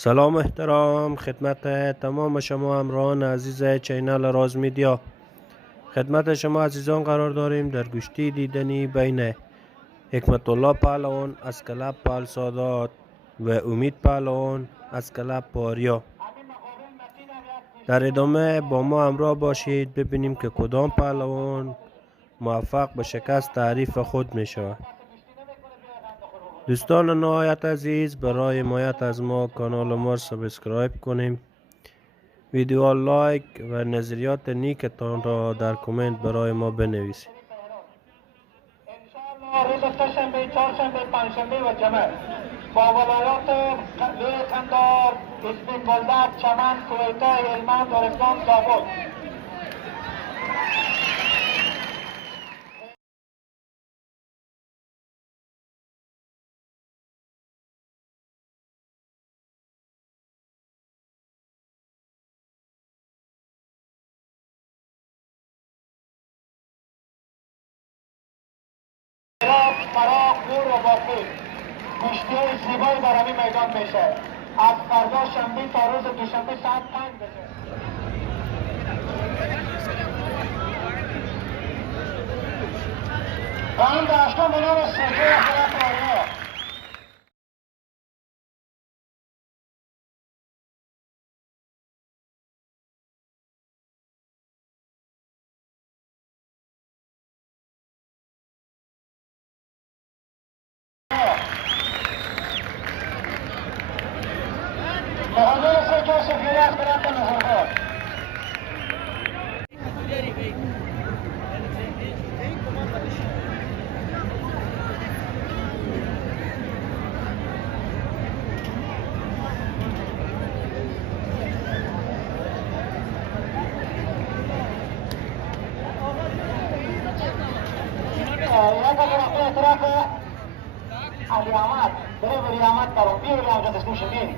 سلام و احترام خدمت تمام شما همراهان عزیز چینل راز میدیا. خدمت شما عزیزان قرار داریم در گشتی دیدنی بین حکمت الله پهلوان از کلب پال سادات و امید پهلوان از کلب پاریا. در ادامه با ما همراه باشید ببینیم که کدام پهلوان موفق به شکست تعریف خود می شود. دوستان نهایت عزیز، برای حمایت از ما کانال ما را سابسکرایب کنیم، ویدیو لایک و نظریات نیکتان را در کامنت برای ما بنویسید. انشاءالله روز سه‌شنبه، چهارشنبه، پنجشنبه و جمعه با ولایات لوی قندار، اسمین بلدک، چمن، کویته، هلمند، ارزگان، زابل. فراق، گور و باقی کشتی زیبایی در همین میدان میشه. از فردا شنبه تا روز دوشنبه ساعت 5 بشه. راند هشتم به نام سوژه خلاف آریا. مهندس سوژه سفیری از برند نظرباد. طرف علی احمد بره ولی احمد برام بیاری آنجا دستوش بین